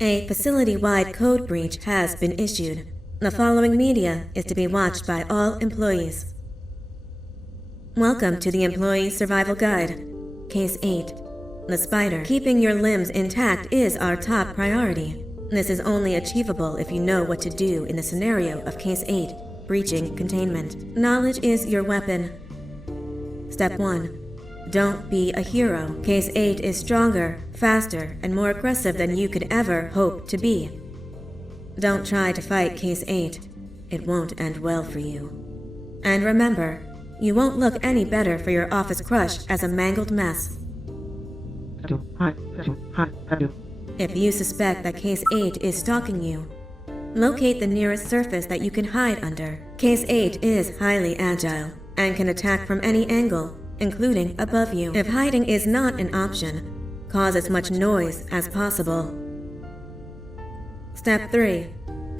A facility-wide code breach has been issued. The following media is to be watched by all employees. Welcome to the Employee Survival Guide. Case 8. The spider. Keeping your limbs intact is our top priority. This is only achievable if you know what to do in the scenario of Case 8, breaching containment. Knowledge is your weapon. Step 1. Don't be a hero. Case 8 is stronger, faster, and more aggressive than you could ever hope to be. Don't try to fight Case 8. It won't end well for you. And remember, you won't look any better for your office crush as a mangled mess. If you suspect that Case 8 is stalking you, locate the nearest surface that you can hide under. Case 8 is highly agile and can attack from any angle, including above you. If hiding is not an option, cause as much noise as possible. Step 3.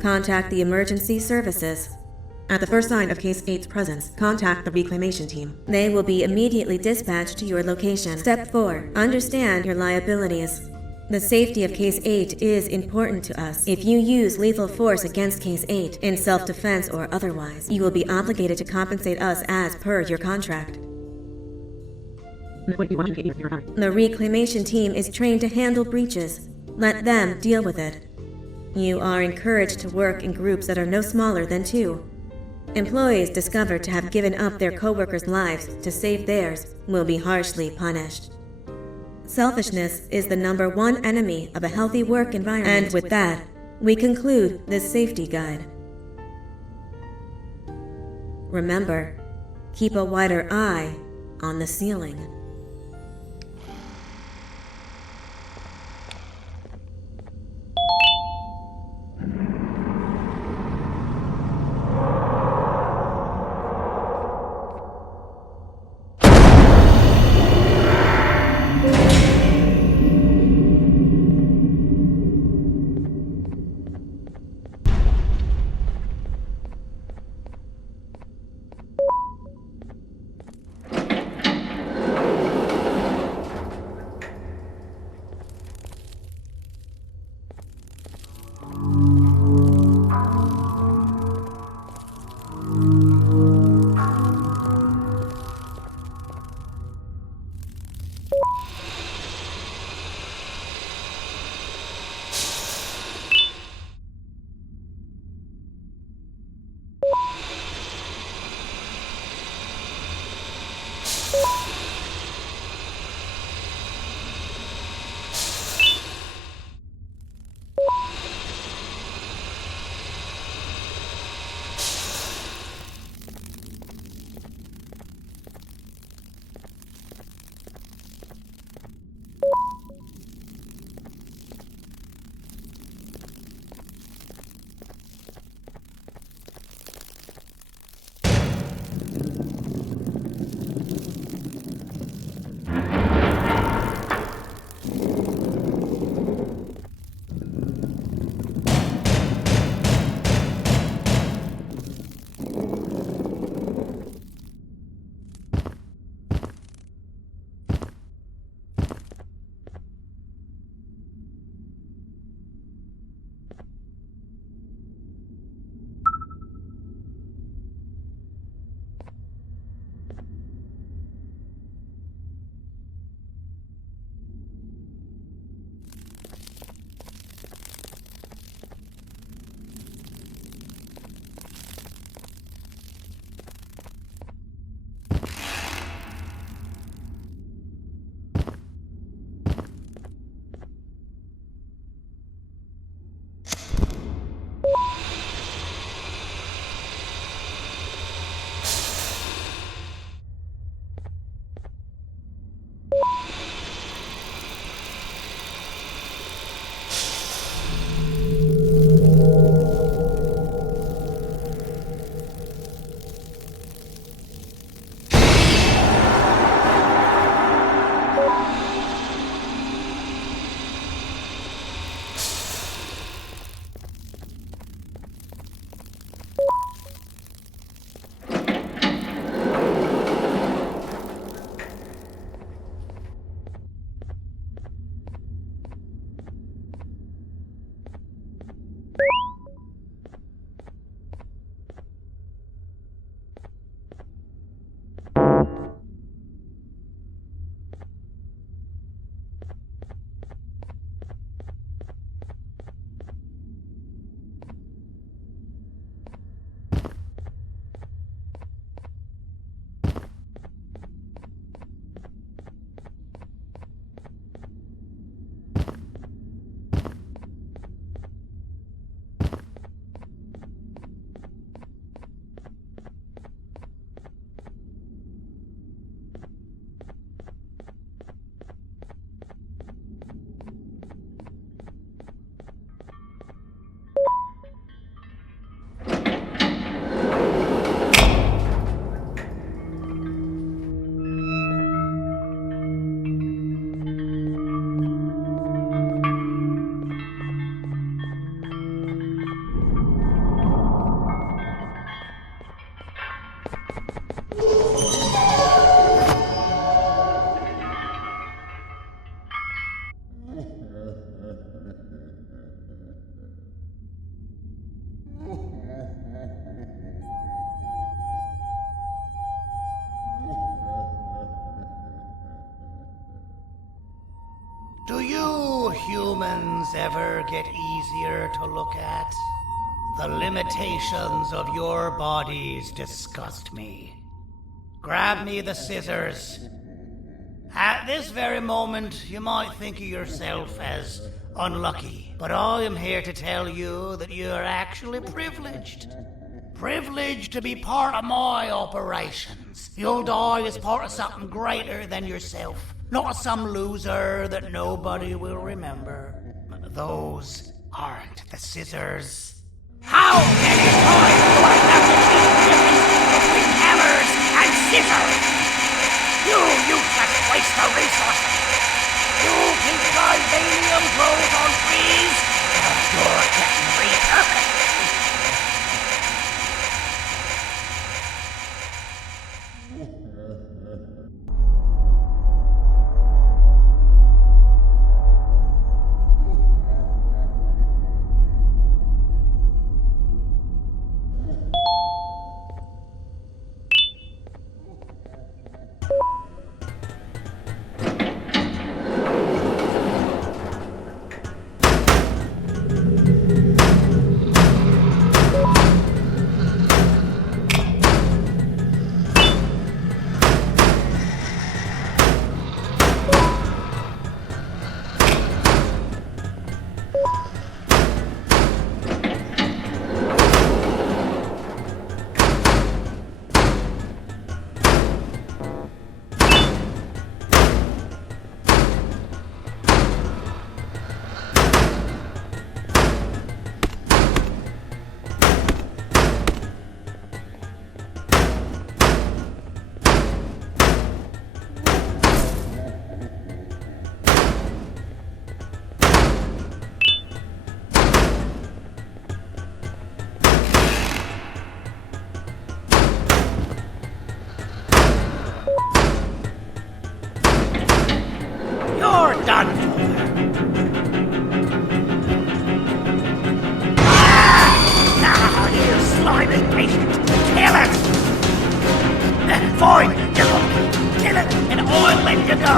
Contact the emergency services. At the first sign of Case 8's presence, contact the reclamation team. They will be immediately dispatched to your location. Step 4. Understand your liabilities. The safety of Case 8 is important to us. If you use lethal force against Case 8, in self-defense or otherwise, you will be obligated to compensate us as per your contract. The reclamation team is trained to handle breaches. Let them deal with it. You are encouraged to work in groups that are no smaller than 2. Employees discovered to have given up their coworkers' lives to save theirs will be harshly punished. Selfishness is the #1 enemy of a healthy work environment. And with that, we conclude this safety guide. Remember, keep a wider eye on the ceiling. humans ever get easier to look at? The limitations of your bodies disgust me. Grab me the scissors. At this very moment, you might think of yourself as unlucky, but I am here to tell you that you are actually privileged. Privileged to be part of my operations. You'll die as part of something greater than yourself, not as some loser that nobody will remember. Those aren't the scissors. How many times do I have to teach the difference between hammers and scissors? You useless waste of resources! You think vibranium grows on trees? You're getting repurposed! Done for. Now, you slimy patient, kill it! Fine, you look, kill it, and I'll let you go.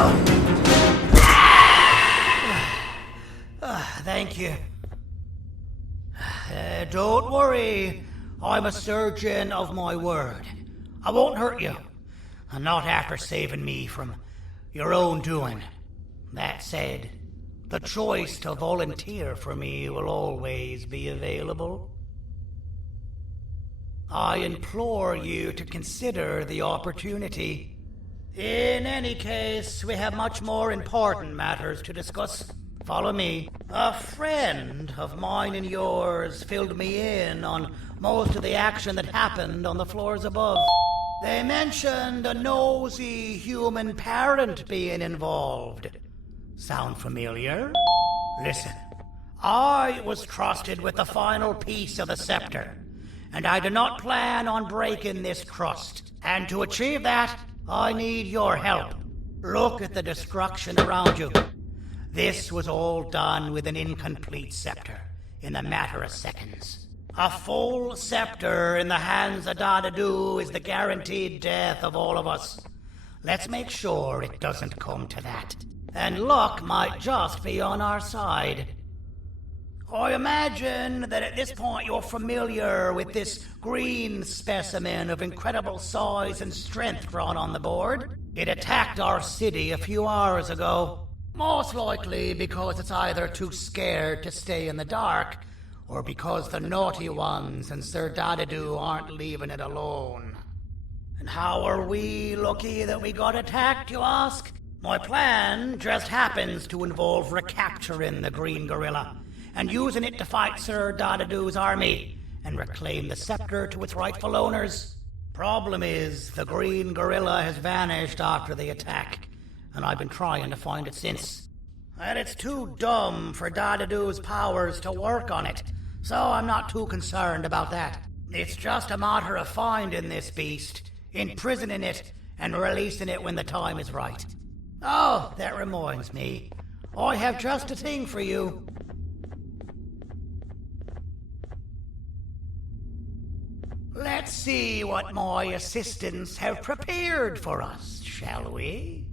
Thank you. Don't worry, I'm a surgeon of my word. I won't hurt you, and not after saving me from your own doing. That said, the choice to volunteer for me will always be available. I implore you to consider the opportunity. In any case, we have much more important matters to discuss. Follow me. A friend of mine and yours filled me in on most of the action that happened on the floors above. They mentioned a nosy human parent being involved. Sound familiar? Listen, I was trusted with the final piece of the scepter, and I do not plan on breaking this trust. And to achieve that, I need your help. Look at the destruction around you. This was all done with an incomplete scepter, in a matter of seconds. A full scepter in the hands of Dadadu is the guaranteed death of all of us. Let's make sure it doesn't come to that. And luck might just be on our side. I imagine that at this point you're familiar with this green specimen of incredible size and strength drawn on the board. It attacked our city a few hours ago. Most likely because it's either too scared to stay in the dark, or because the naughty ones and Sir Dadadu aren't leaving it alone. And how are we lucky that we got attacked, you ask? My plan just happens to involve recapturing the green gorilla and using it to fight Sir Dadadu's army and reclaim the scepter to its rightful owners. Problem is, the green gorilla has vanished after the attack, and I've been trying to find it since. And it's too dumb for Dadadu's powers to work on it, so I'm not too concerned about that. It's just a matter of finding this beast, imprisoning it, and releasing it when the time is right. Oh, that reminds me. I have just a thing for you. Let's see what my assistants have prepared for us, shall we?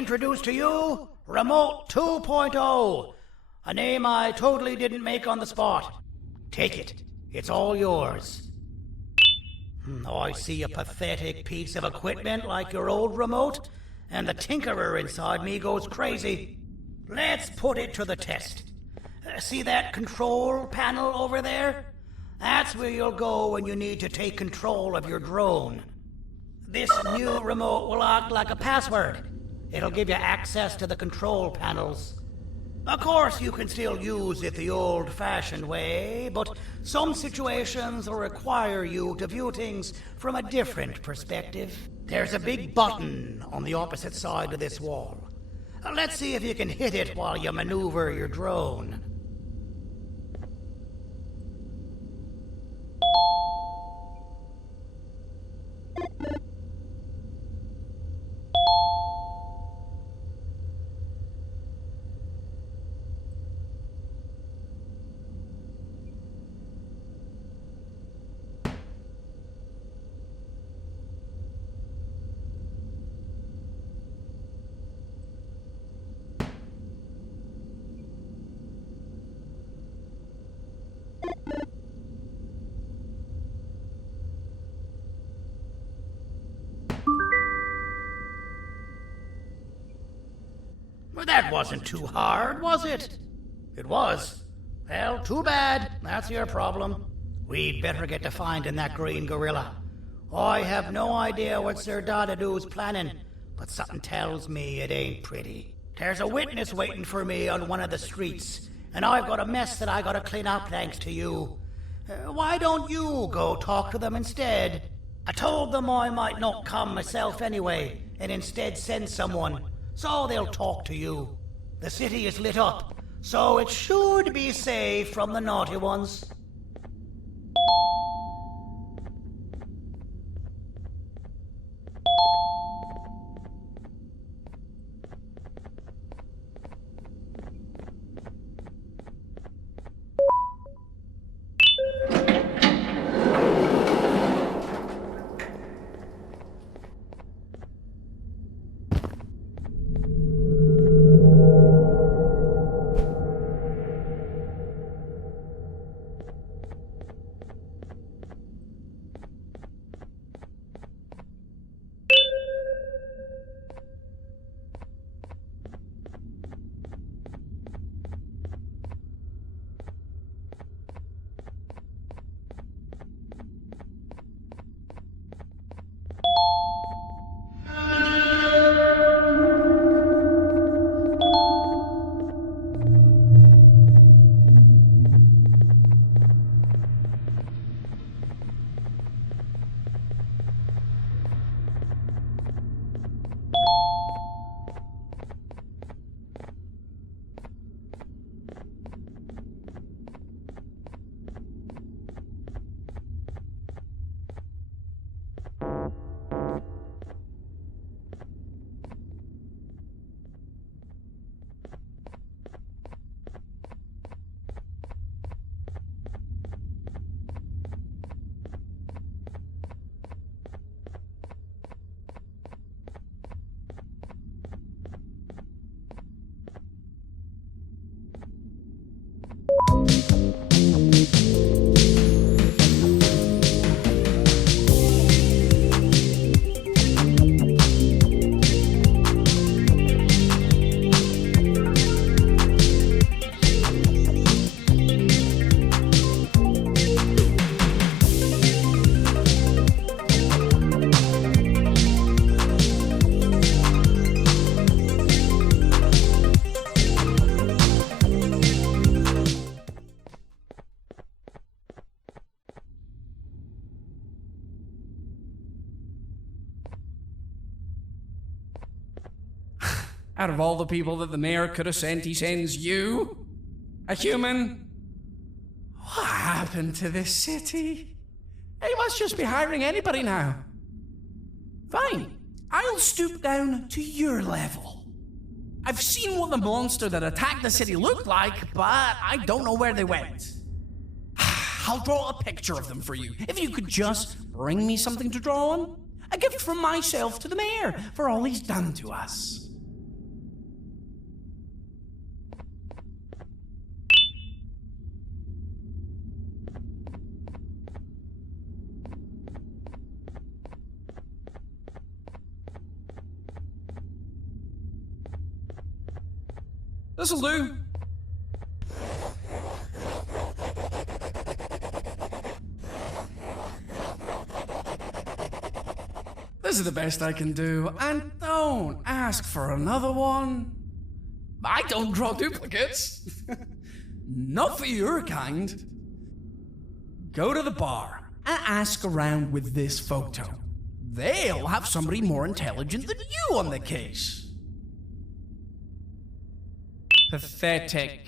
introduce to you Remote 2.0, a name I totally didn't make on the spot. Take it. It's all yours. I see a pathetic piece of equipment like your old remote, and the tinkerer inside me goes crazy. Let's put it to the test. See that control panel over there? That's where you'll go when you need to take control of your drone. This new remote will act like a password. It'll give you access to the control panels. Of course, you can still use it the old-fashioned way, but some situations will require you to view things from a different perspective. There's a big button on the opposite side of this wall. Let's see if you can hit it while you maneuver your drone. Well, that wasn't too hard, was it? It was. Well, too bad. That's your problem. We'd better get to finding that green gorilla. I have no idea what Sir Dadadu's planning, but something tells me it ain't pretty. There's a witness waiting for me on one of the streets, and I've got a mess that I gotta clean up thanks to you. Why don't you go talk to them instead? I told them I might not come myself anyway, and instead send someone, so they'll talk to you. The city is lit up, so it should be safe from the naughty ones. Out of all the people that the mayor could have sent, he sends you? A human? What happened to this city? He must just be hiring anybody now. Fine, I'll stoop down to your level. I've seen what the monster that attacked the city looked like, but I don't know where they went. I'll draw a picture of them for you, if you could just bring me something to draw on. A gift from myself to the mayor for all he's done to us. This'll do. This is the best I can do, and don't ask for another one. I don't draw duplicates. Not for your kind. Go to the bar and ask around with this photo. They'll have somebody more intelligent than you on the case. Pathetic.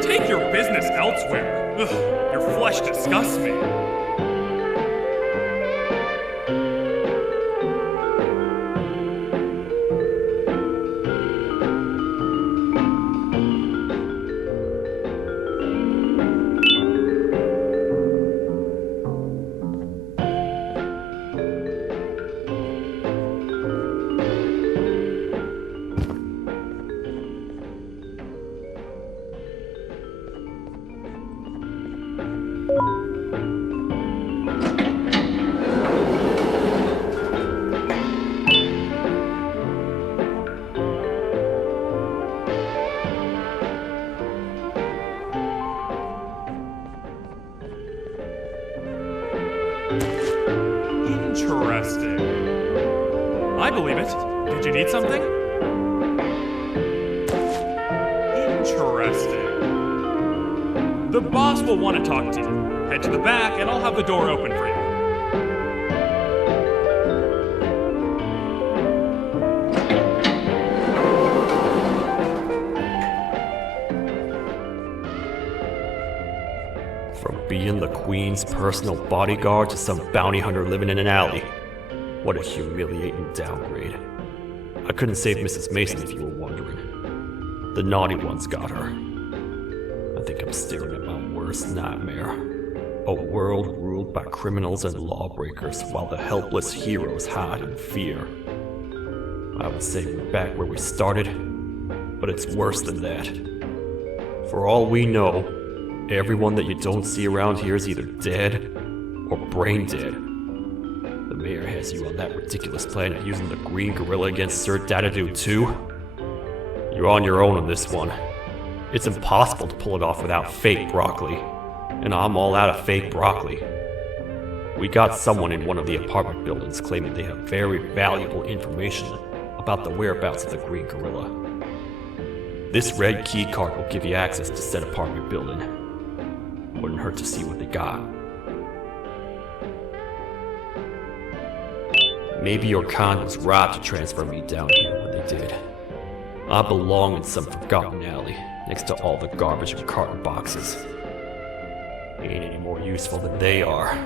Take your business elsewhere. Ugh, your flesh disgusts me. Interesting. I believe it. Did you need something? Interesting. The boss will want to talk to you. Head to the back and I'll have the door open for you. From being the Queen's personal bodyguard to some bounty hunter living in an alley. What a humiliating downgrade. I couldn't save Mrs. Mason if you were wondering. The naughty ones got her. I think I'm staring at my worst nightmare. A world ruled by criminals and lawbreakers while the helpless heroes hide in fear. I would say we're back where we started, but it's worse than that. For all we know, Everyone that you don't see around here is either dead or brain dead. The mayor has you on that ridiculous plan of using the green gorilla against Sir Dadadoo too. You're on your own on this one. It's impossible to pull it off without fake broccoli. And I'm all out of fake broccoli. We got someone in one of the apartment buildings claiming they have very valuable information about the whereabouts of the green gorilla. This red key card will give you access to said apartment building. Wouldn't hurt to see what they got. Maybe your con was robbed to transfer me down here when they did. I belong in some forgotten alley, next to all the garbage and carton boxes. Ain't any more useful than they are.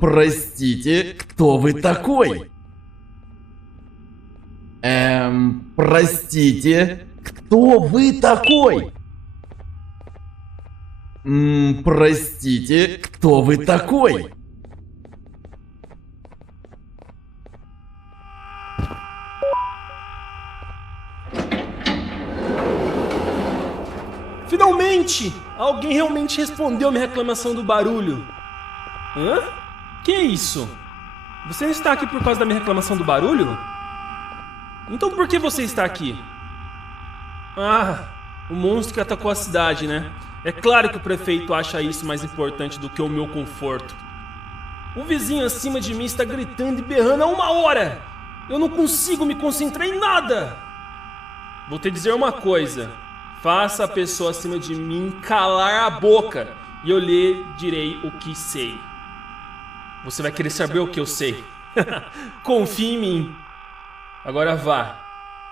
Простите, кто вы такой? Простите, кто вы такой? Простите, кто вы такой? Finalmente! Alguém realmente respondeu minha reclamação do barulho. Hã? Que é isso? Você não está aqui por causa da minha reclamação do barulho? Então por que você está aqui? Ah, o monstro que atacou a cidade, né? É claro que o prefeito acha isso mais importante do que o meu conforto. O vizinho acima de mim está gritando e berrando há 1 hora! Eu não consigo me concentrar em nada! Vou te dizer uma coisa. Faça a pessoa acima de mim calar a boca e eu lhe direi o que sei. Você vai querer saber o que eu sei. Confie em mim. Agora vá.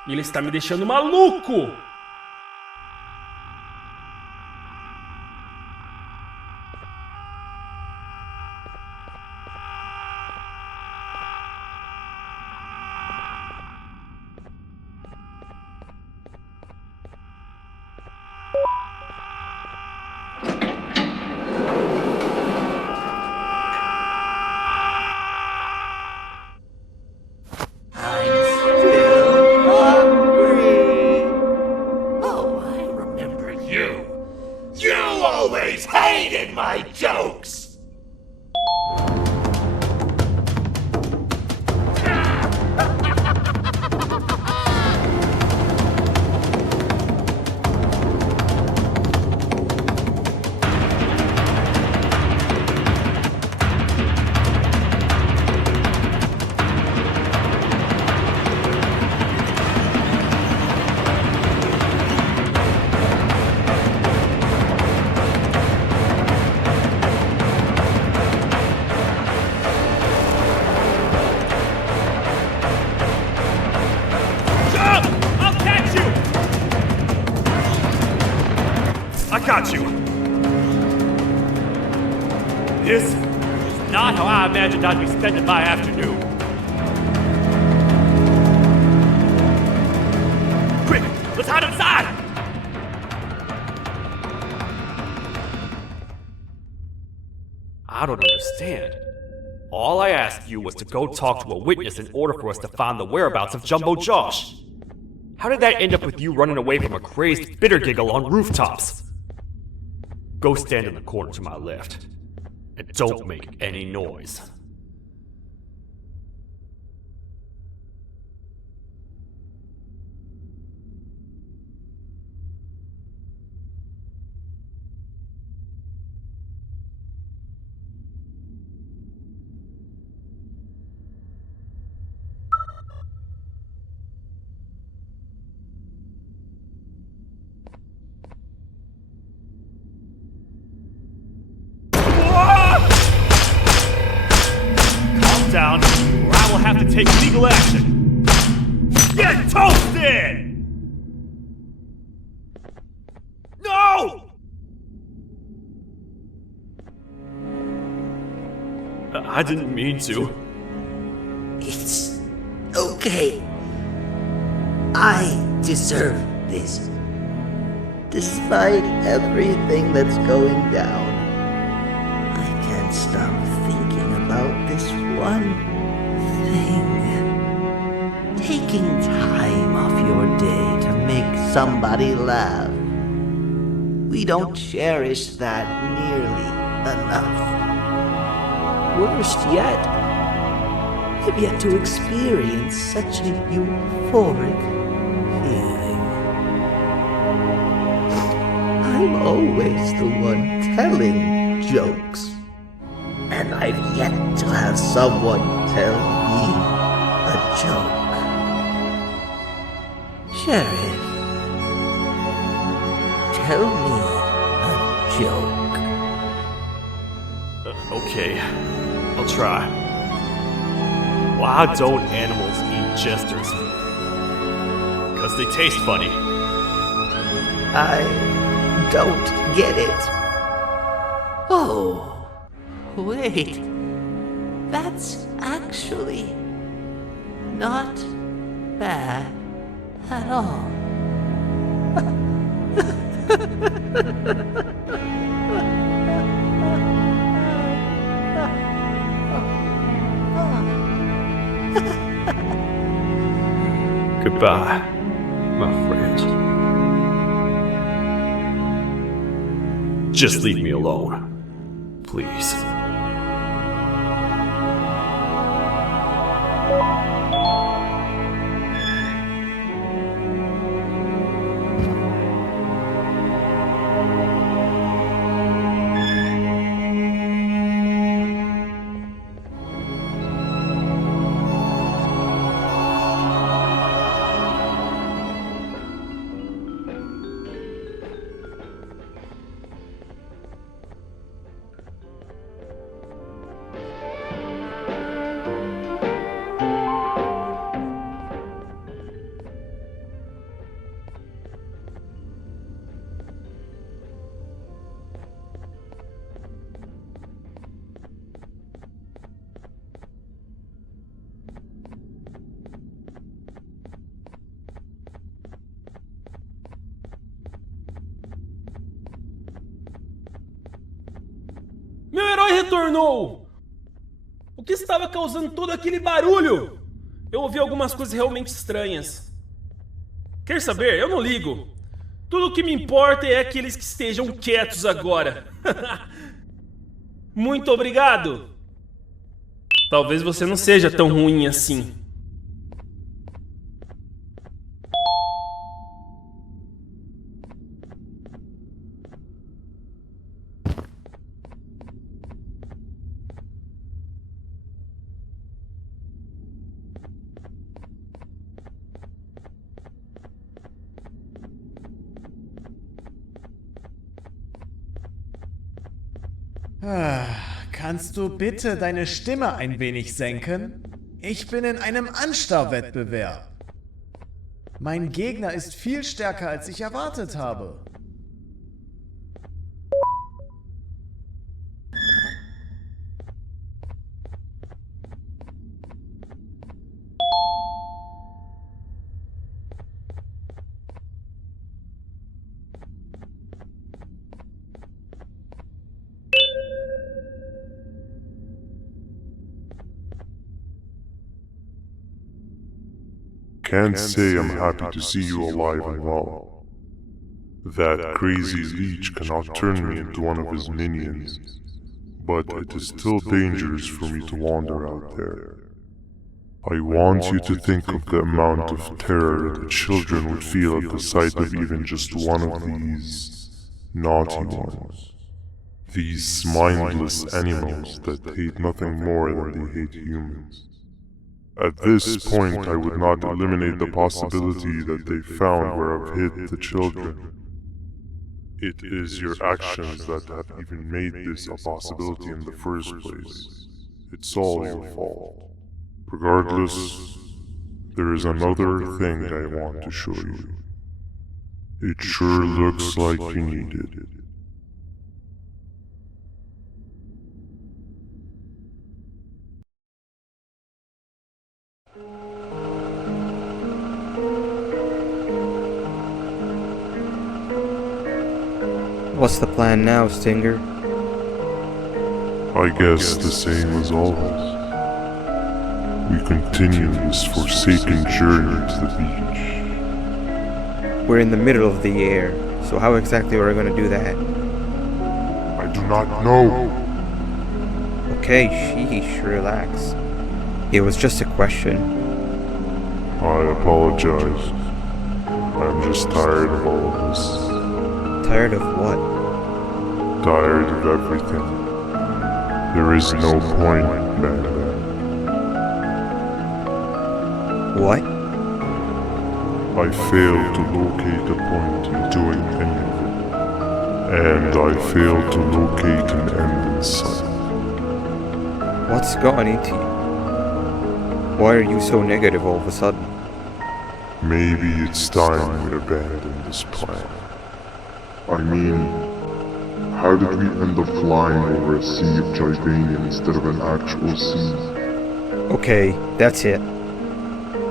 Ele está me deixando maluco! Got you! This is not how I imagined I'd be spending my afternoon. Quick, let's hide inside! I don't understand. All I asked you was to go talk to a witness in order for us to find the whereabouts of Jumbo Josh. How did that end up with you running away from a crazed bitter giggle on rooftops? Go stand in the corner to my left, and don't make any noise. down, or I will have to take legal action. Get toasted! No! I didn't mean to. It's okay. I deserve this. Despite everything that's going down, I can't stop thinking about this one thing. Taking time off your day to make somebody laugh. We don't cherish that nearly enough. Worst yet, I've yet to experience such a euphoric feeling. I'm always the one telling jokes, and I've yet to have someone tell me a joke. Sheriff, tell me a joke. Okay, I'll try. Why don't animals eat jesters? 'Cause they taste funny. I don't get it. Oh, wait. That's actually not bad at all. Goodbye, my friend. Just leave me alone, please. Meu herói retornou! O que estava causando todo aquele barulho? Eu ouvi algumas coisas realmente estranhas. Quer saber? Eu não ligo. Tudo o que me importa é que eles que estejam quietos agora. Muito obrigado! Talvez você não seja tão ruim assim. Kannst du bitte deine Stimme ein wenig senken? Ich bin in einem Anstarrwettbewerb. Mein Gegner ist viel stärker, als ich erwartet habe. Can't say I'm happy to see you alive and well. That crazy leech cannot turn me into one of his minions, but it is still dangerous for me to wander out there. I want you to think of the amount of terror the children would feel at the sight of even just one of these naughty ones. These mindless animals that hate nothing more than they hate humans. At this point, I would not eliminate the possibility that they found where I've hid the children. It is your actions that have even made this a possibility in the first place. It's all your fault. Regardless, there is another thing I want to show you. It sure looks like you need it. What's the plan now, Stinger? I guess the same as always. We continue this forsaken journey to the beach. We're in the middle of the air, so how exactly are we gonna do that? I do not know. Okay, sheesh, relax. It was just a question. I apologize. I'm just tired of all of this. Tired of what? Tired of everything. There is no point, Banban. What? I failed to locate a point in doing any of it. And I failed to locate an end in sight. What's gotten into you? Why are you so negative all of a sudden? Maybe it's time we abandon this plan. I mean, how did we end up flying over a sea of Jivania instead of an actual sea? Okay, that's it.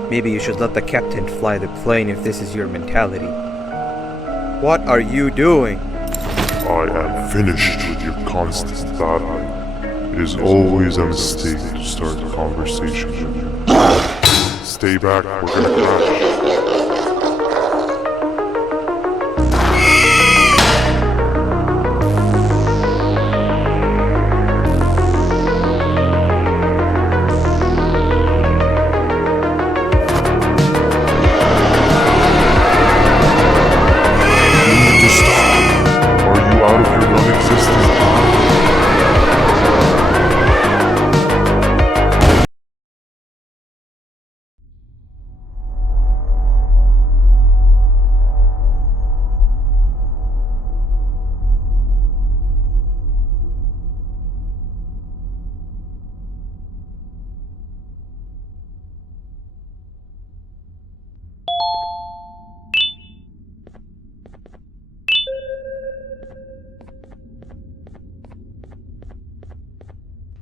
Maybe you should let the captain fly the plane if this is your mentality. What are you doing? I am finished with your constant battling. It is always a mistake to start a conversation with you. Stay back, we're gonna crash.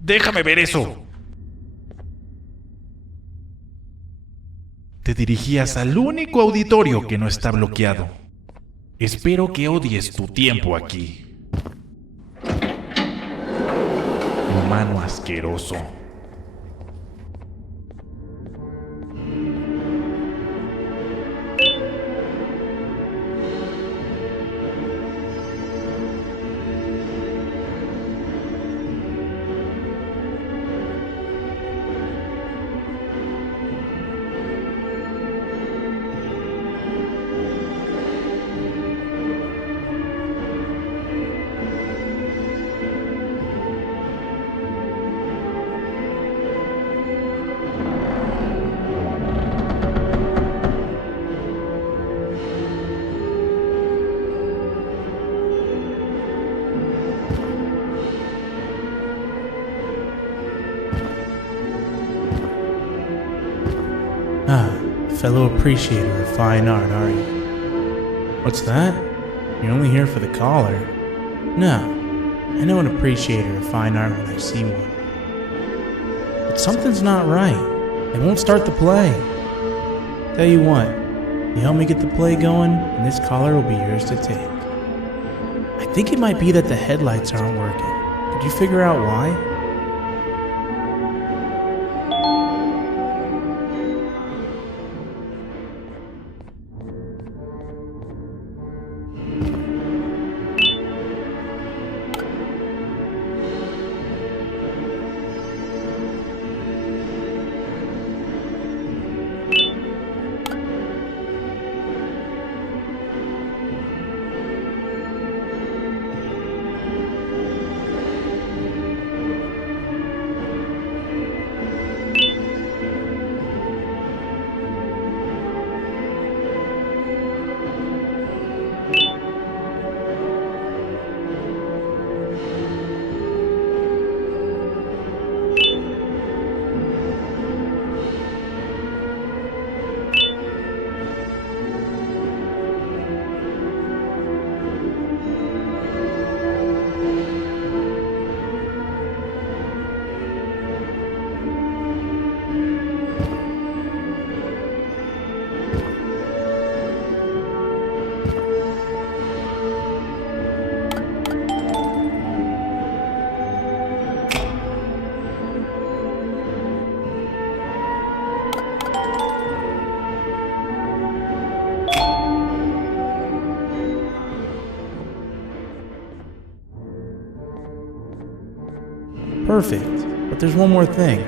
Déjame ver eso. Te dirigías al único auditorio que no está bloqueado. Espero que odies tu tiempo aquí. Humano asqueroso. Fellow appreciator of fine art, are you? What's that? You're only here for the collar? No, I know an appreciator of fine art when I see one. But something's not right. They won't start the play. Tell you what, you help me get the play going, and this collar will be yours to take. I think it might be that the headlights aren't working. Could you figure out why? Perfect. But there's one more thing.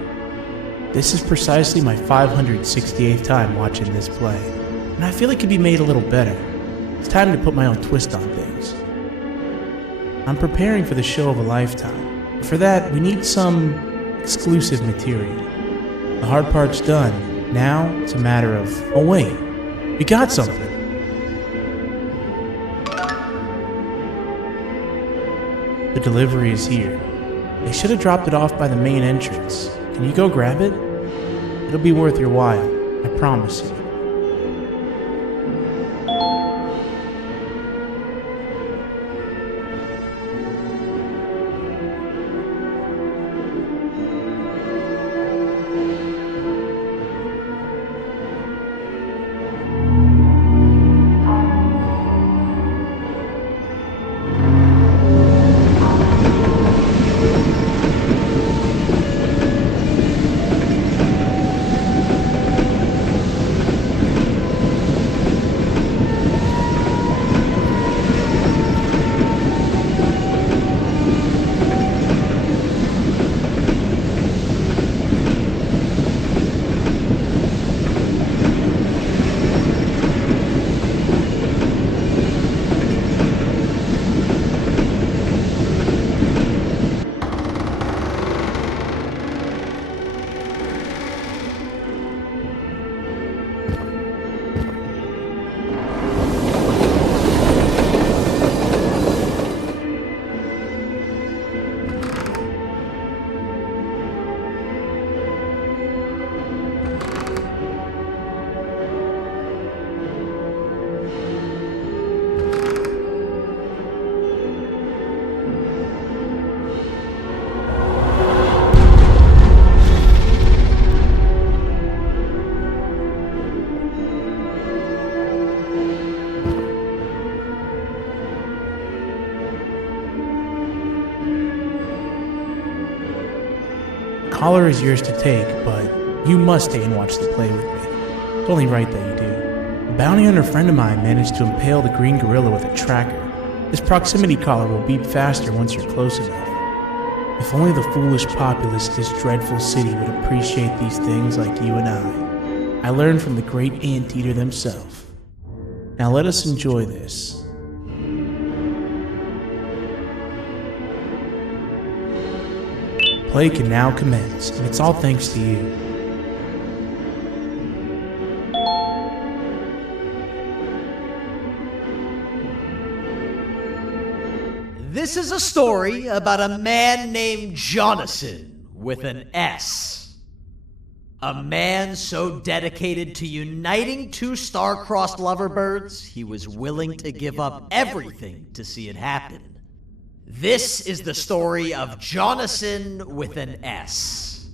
This is precisely my 568th time watching this play, and I feel it could be made a little better. It's time to put my own twist on things. I'm preparing for the show of a lifetime. For that, we need some exclusive material. The hard part's done. Now, it's a matter of, oh wait, we got something. The delivery is here. They should have dropped it off by the main entrance. Can you go grab it? It'll be worth your while, I promise you. Collar is yours to take, but you must stay and watch the play with me. It's only right that you do. A bounty hunter friend of mine managed to impale the green gorilla with a tracker. This proximity collar will beep faster once you're close enough. If only the foolish populace of this dreadful city would appreciate these things like you and I. I learned from the great anteater themselves. Now let us enjoy this. Play can now commence, and it's all thanks to you. This is a story about a man named Jonathan with an S. A man so dedicated to uniting two star-crossed loverbirds, he was willing to give up everything to see it happen. This is the story of Jonathan with an S.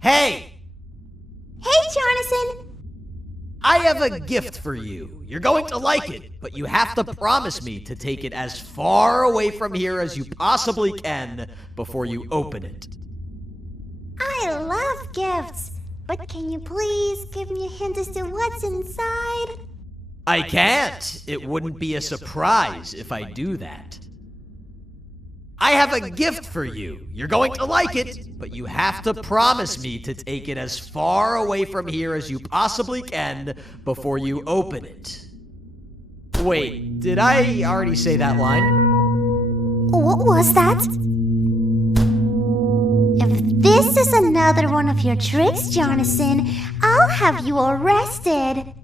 Hey! Hey, Jonathan! I have a gift for you. You're going to like it, but you have to promise me to take it as far away from here as you possibly can before you open it. I love gifts, but can you please give me a hint as to what's inside? I can't. It wouldn't be a surprise if I do that. I have a gift for you. You're going to like it, but you have to promise me to take it as far away from here as you possibly can before you open it. Wait, did I already say that line? What was that? If this is another one of your tricks, Jonathan, I'll have you arrested.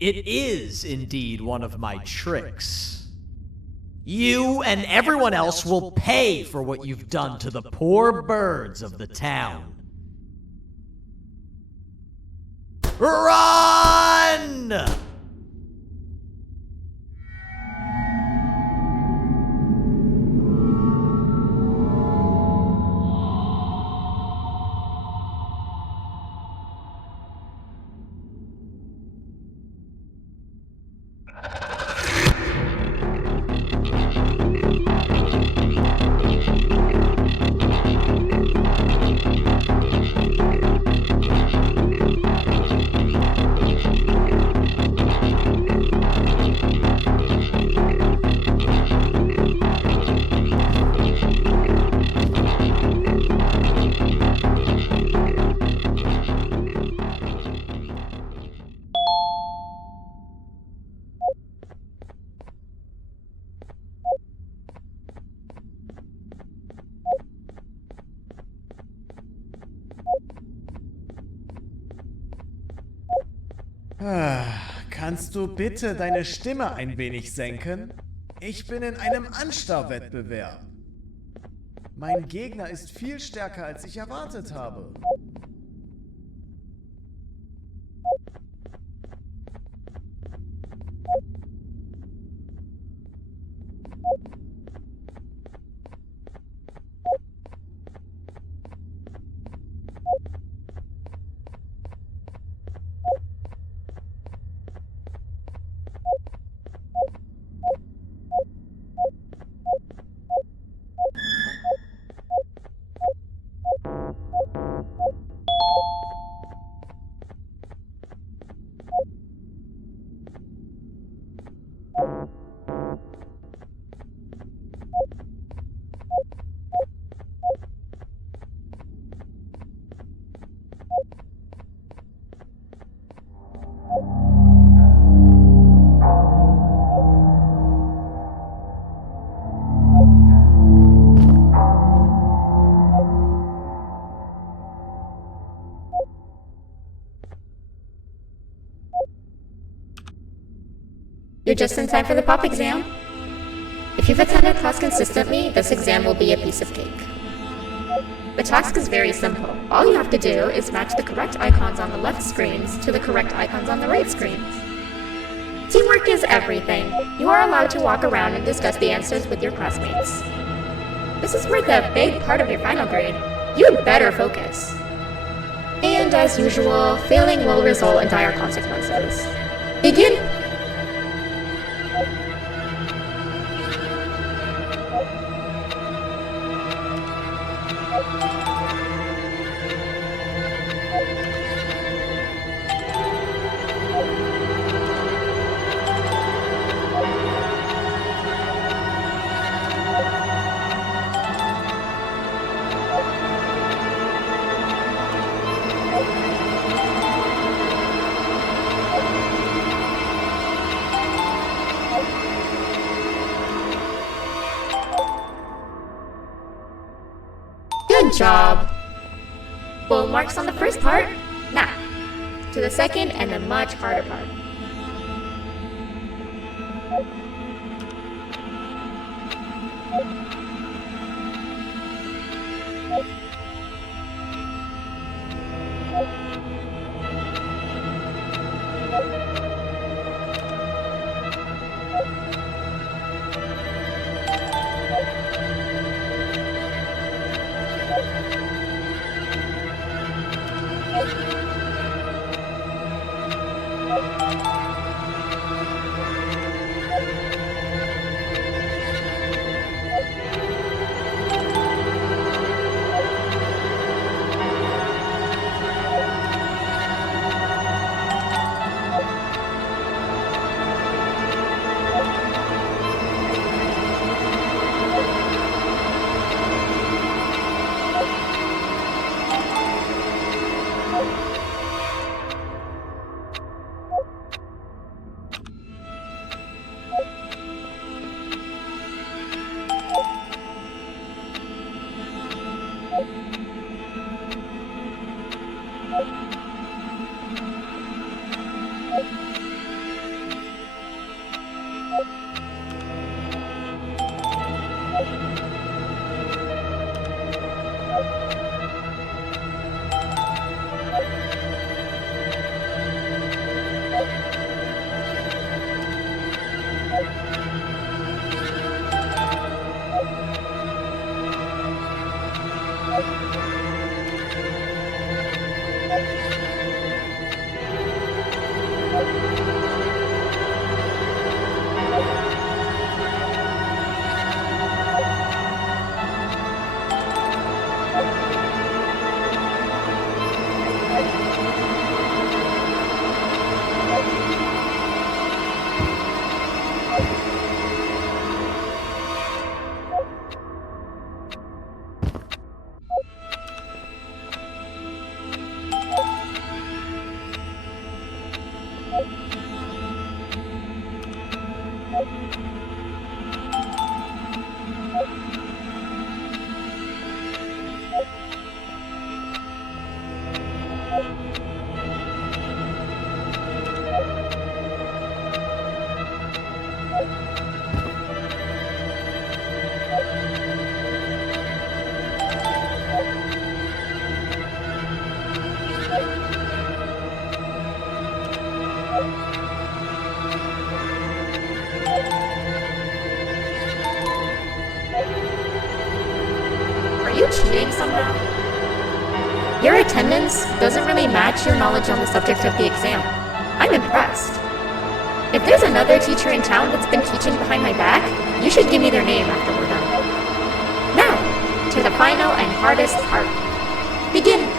It is indeed one of my tricks. You and everyone else will pay for what you've done to the poor birds of the town. Run! Kannst du bitte deine Stimme ein wenig senken? Ich bin in einem Anstarrwettbewerb. Mein Gegner ist viel stärker, als ich erwartet habe. You're just in time for the pop exam. If you've attended class consistently, this exam will be a piece of cake. The task is very simple. All you have to do is match the correct icons on the left screens to the correct icons on the right screens. Teamwork is everything. You are allowed to walk around and discuss the answers with your classmates. This is worth a big part of your final grade. You'd better focus. And as usual, failing will result in dire consequences. Begin! Good job! Full marks on the first part. Now, to the second and the much harder part. Your attendance doesn't really match your knowledge on the subject of the exam. I'm impressed. If there's another teacher in town that's been teaching behind my back, you should give me their name after we're done. Now, to the final and hardest part. Begin!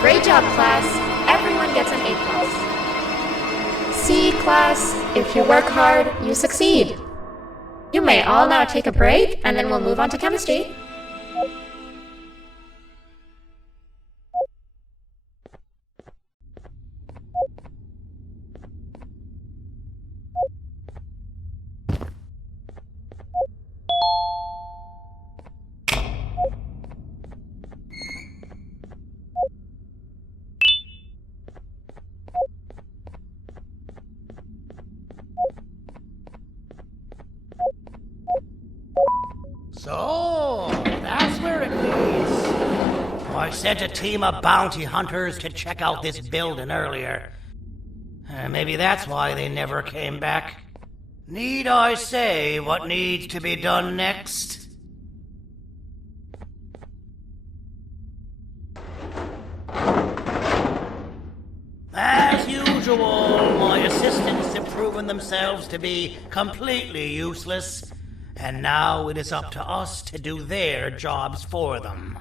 Great job, class. Everyone gets an A+. C, class, if you work hard, you succeed. You may all now take a break, and then we'll move on to chemistry. So, that's where it leads. I sent a team of bounty hunters to check out this building earlier. Maybe that's why they never came back. Need I say what needs to be done next? As usual, my assistants have proven themselves to be completely useless. And now it is up to us to do their jobs for them.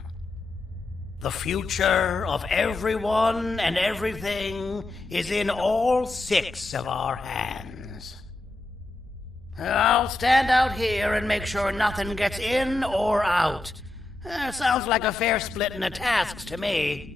The future of everyone and everything is in all 6 of our hands. I'll stand out here and make sure nothing gets in or out. Sounds like a fair splitting of tasks to me.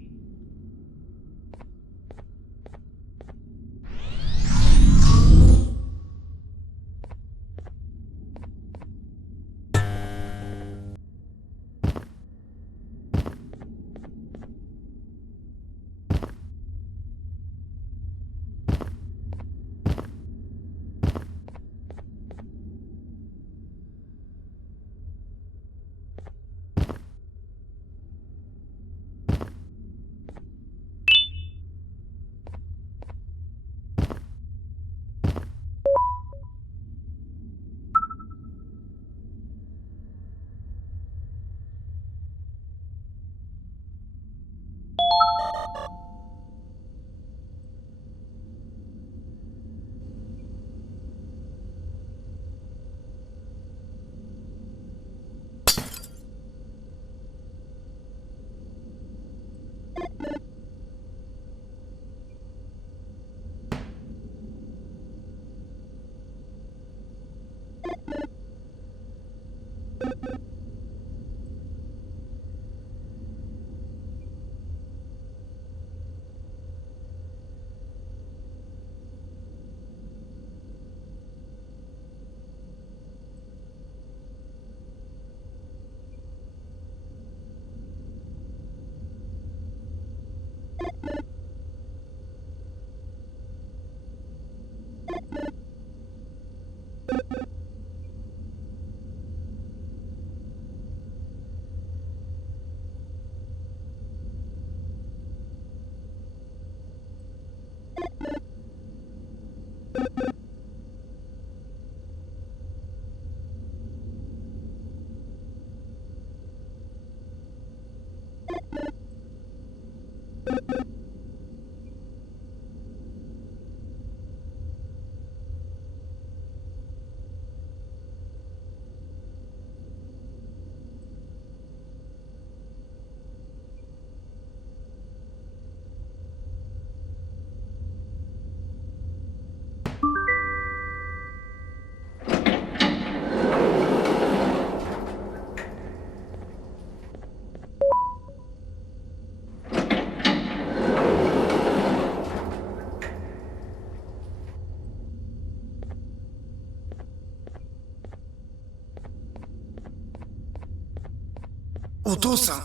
お父さん、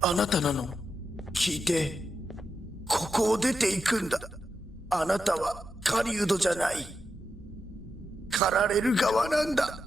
あなたなの？聞いて。ここを出ていくんだ。あなたは狩人じゃない。狩られる側なんだ。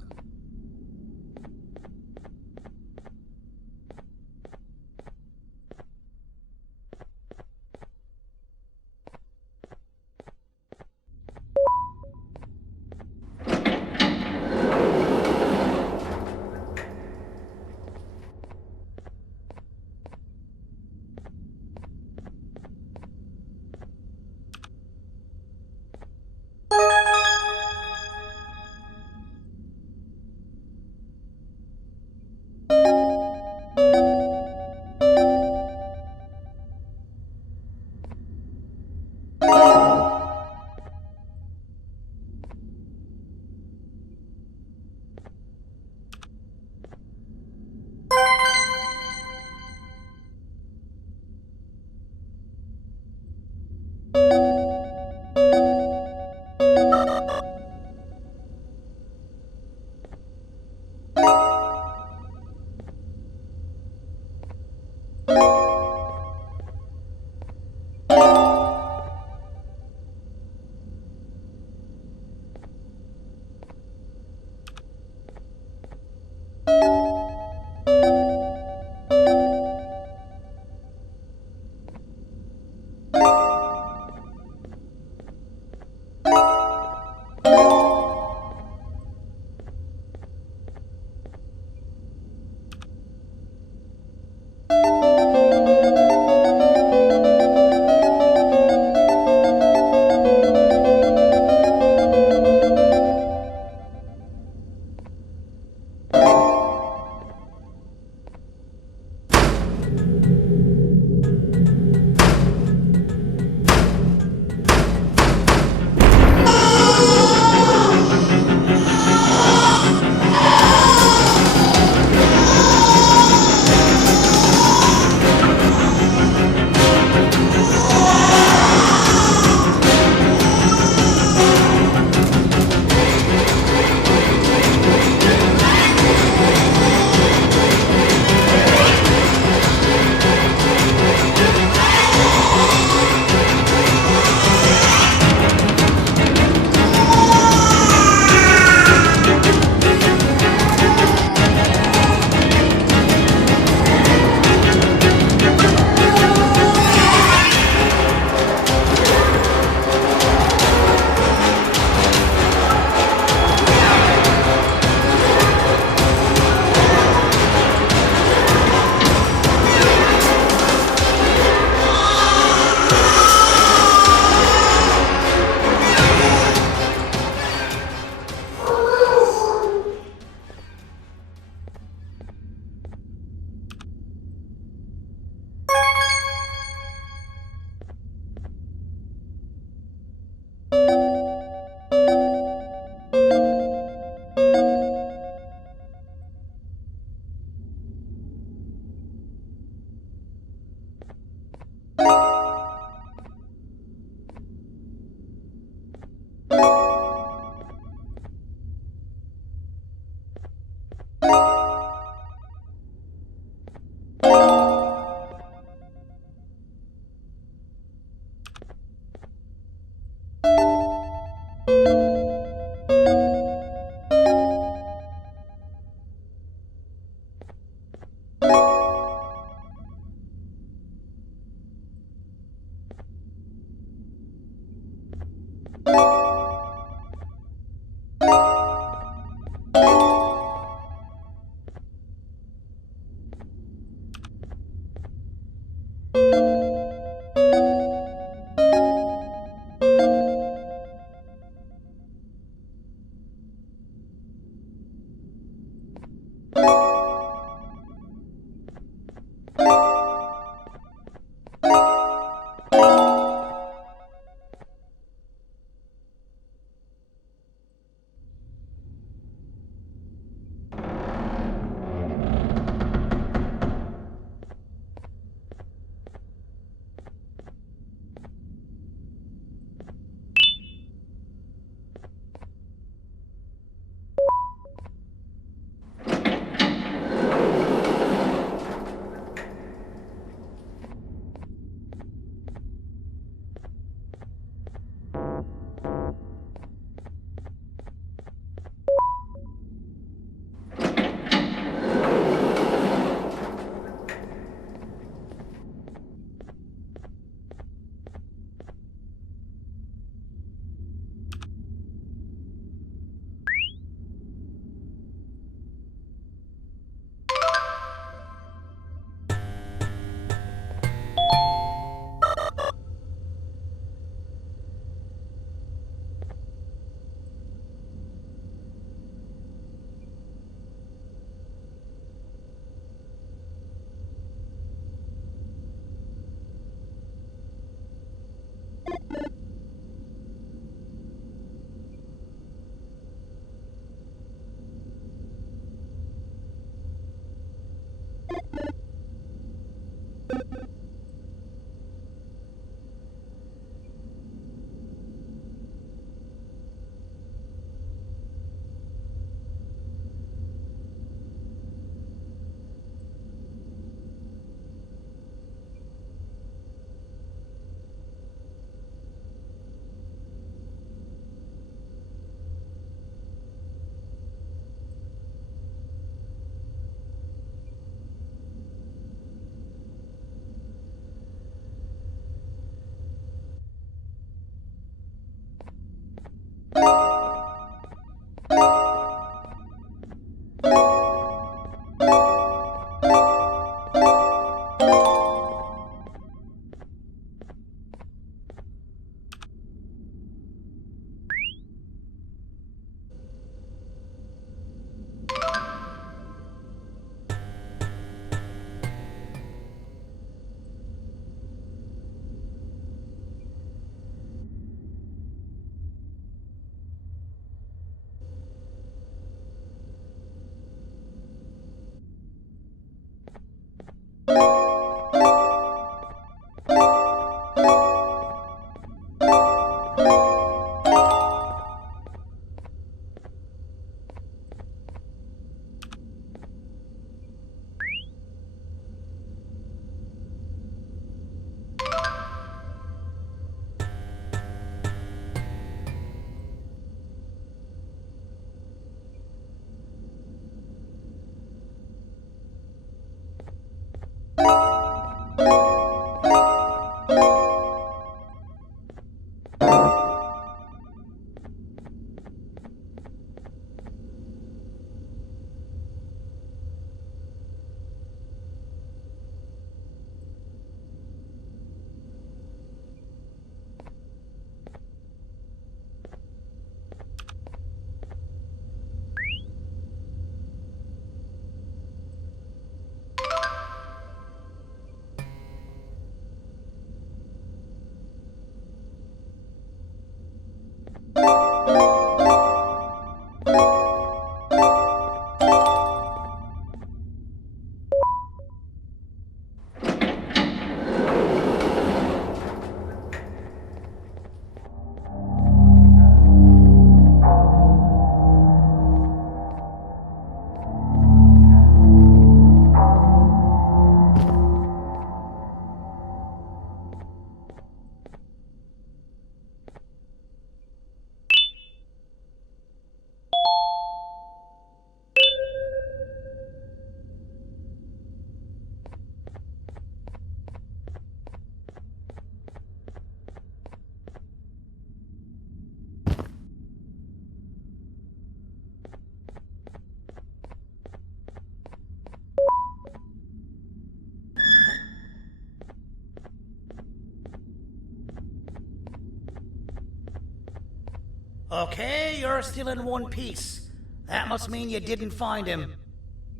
Okay, you're still in one piece. That must mean you didn't find him.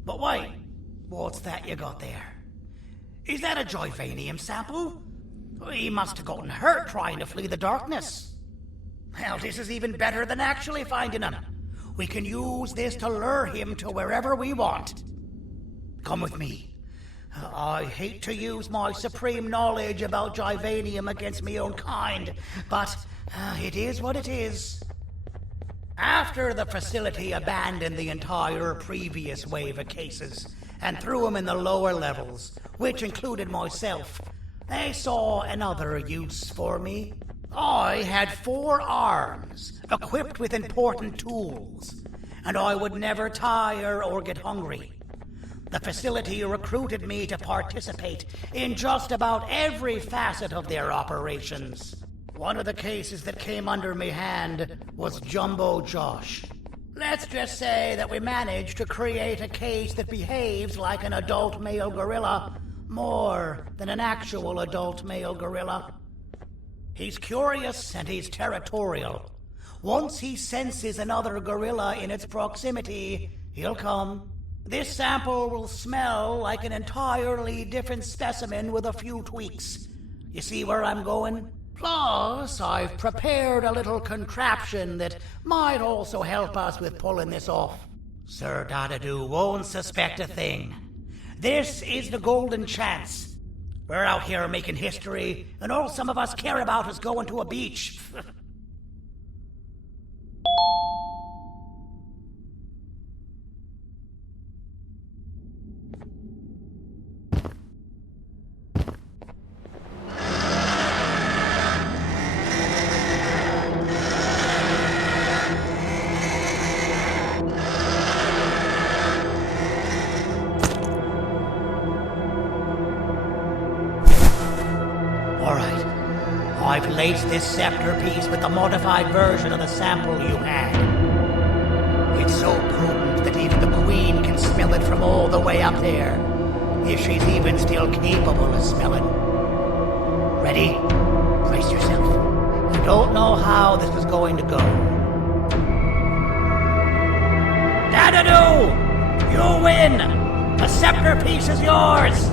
But wait, what's that you got there? Is that a Joyvanium sample? He must have gotten hurt trying to flee the darkness. Well, this is even better than actually finding him. We can use this to lure him to wherever we want. Come with me. I hate to use my supreme knowledge about Joyvanium against my own kind, but it is what it is. After the facility abandoned the entire previous wave of cases and threw them in the lower levels, which included myself, they saw another use for me. I had 4 arms, equipped with important tools, and I would never tire or get hungry. The facility recruited me to participate in just about every facet of their operations. One of the cases that came under me hand was Jumbo Josh. Let's just say that we managed to create a case that behaves like an adult male gorilla, more than an actual adult male gorilla. He's curious and he's territorial. Once he senses another gorilla in its proximity, he'll come. This sample will smell like an entirely different specimen with a few tweaks. You see where I'm going? Plus, I've prepared a little contraption that might also help us with pulling this off. Sir Dadadoo won't suspect a thing. This is the golden chance. We're out here making history, and all some of us care about is going to a beach. I've laced this scepter piece with the modified version of the sample you had. It's so potent that even the Queen can smell it from all the way up there, if she's even still capable of smelling. Ready? Brace yourself. I don't know how this is going to go. Dadadoo! You win! The scepter piece is yours!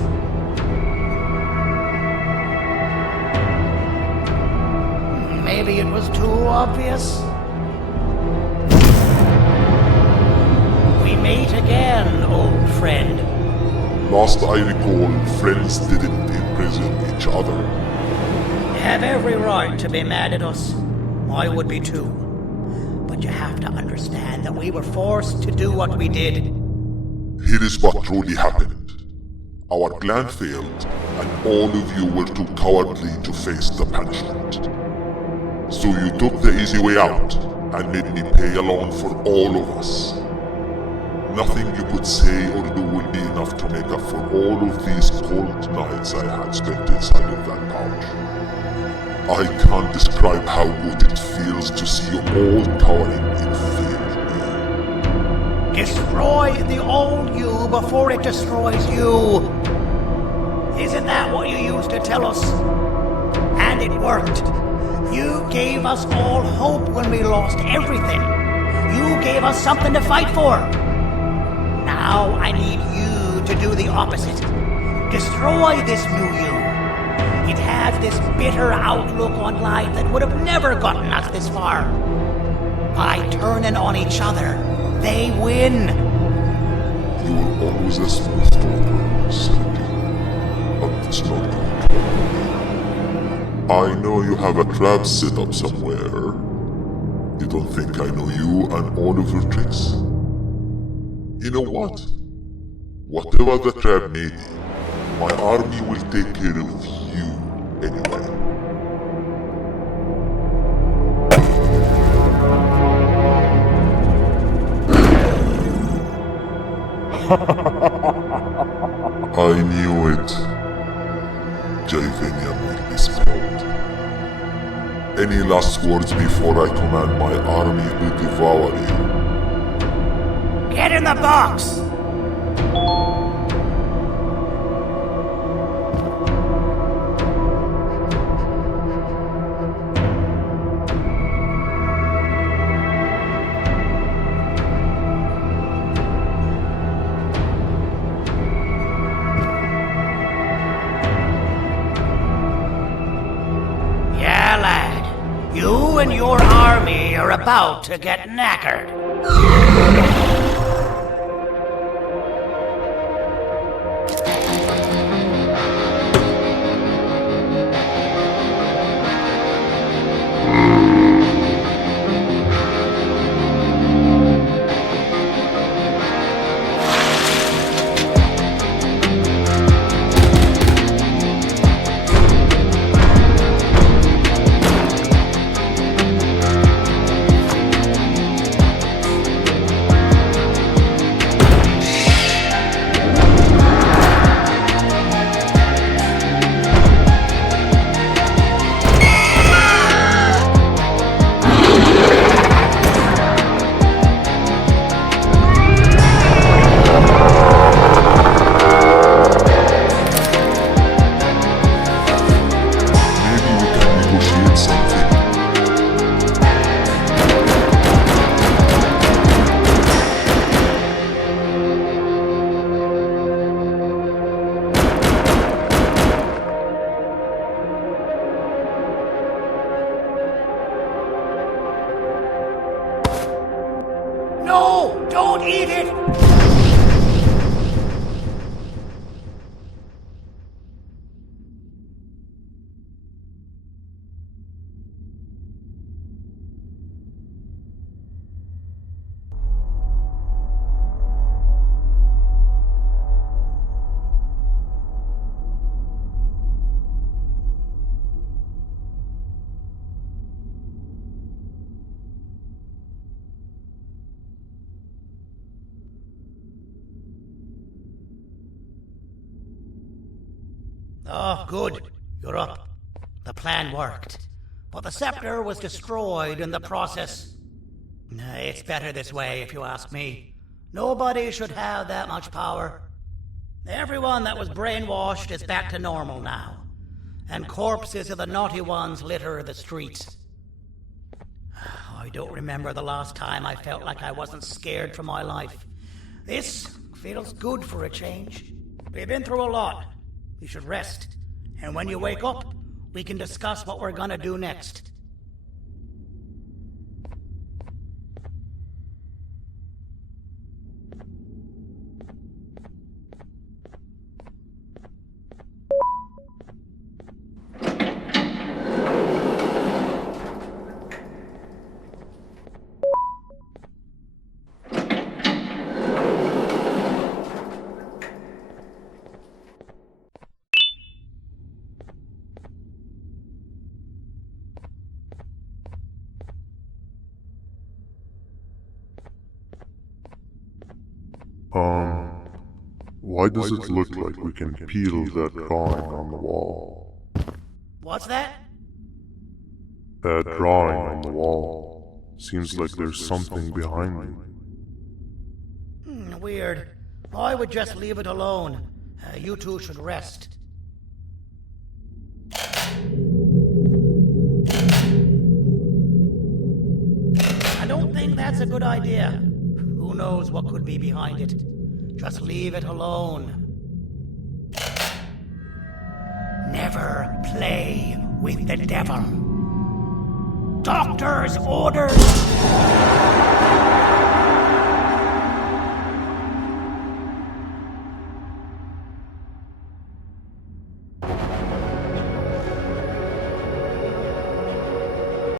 Maybe it was too obvious. We meet again, old friend. last I recall, friends didn't imprison each other. You have every right to be mad at us. I would be too. But you have to understand that we were forced to do what we did. Here is what truly happened. Our plan failed, and all of you were too cowardly to face the punishment. So you took the easy way out, and made me pay along for all of us. Nothing you could say or do will be enough to make up for all of these cold nights I had spent inside of that pouch. I can't describe how good it feels to see you all cowering in fear. Destroy the old you before it destroys you. Isn't that what you used to tell us? And it worked. You gave us all hope when we lost everything. You gave us something to fight for. Now I need you to do the opposite. Destroy this new you. It has this bitter outlook on life that would have never gotten us this far. By turning on each other, they win. You were always a smooth talker, Sergey. But it's not going to work. I know you have a trap set up somewhere. You don't think I know you and all of your tricks? You know what? Whatever the trap may be, my army will take care of you anyway. I knew it. Javenian will be spelled. Any last words before I command my army to devour you? Get in the box! Yeah, lad. You and your army are about to get knackered. No! Don't eat it! Oh, good. You're up. The plan worked. But the scepter was destroyed in the process. It's better this way, if you ask me. Nobody should have that much power. Everyone that was brainwashed is back to normal now. And corpses of the naughty ones litter the streets. I don't remember the last time I felt like I wasn't scared for my life. This feels good for a change. We've been through a lot. You should rest. And when you wake up, we can discuss what we're gonna do next. Why does it look like we can peel that drawing on the wall? What's that? That drawing on the wall. Seems like there's something behind it. Weird. I would just leave it alone. You two should rest. I don't think that's a good idea. Who knows what could be behind it? Just leave it alone. Never play with the devil. Doctor's orders!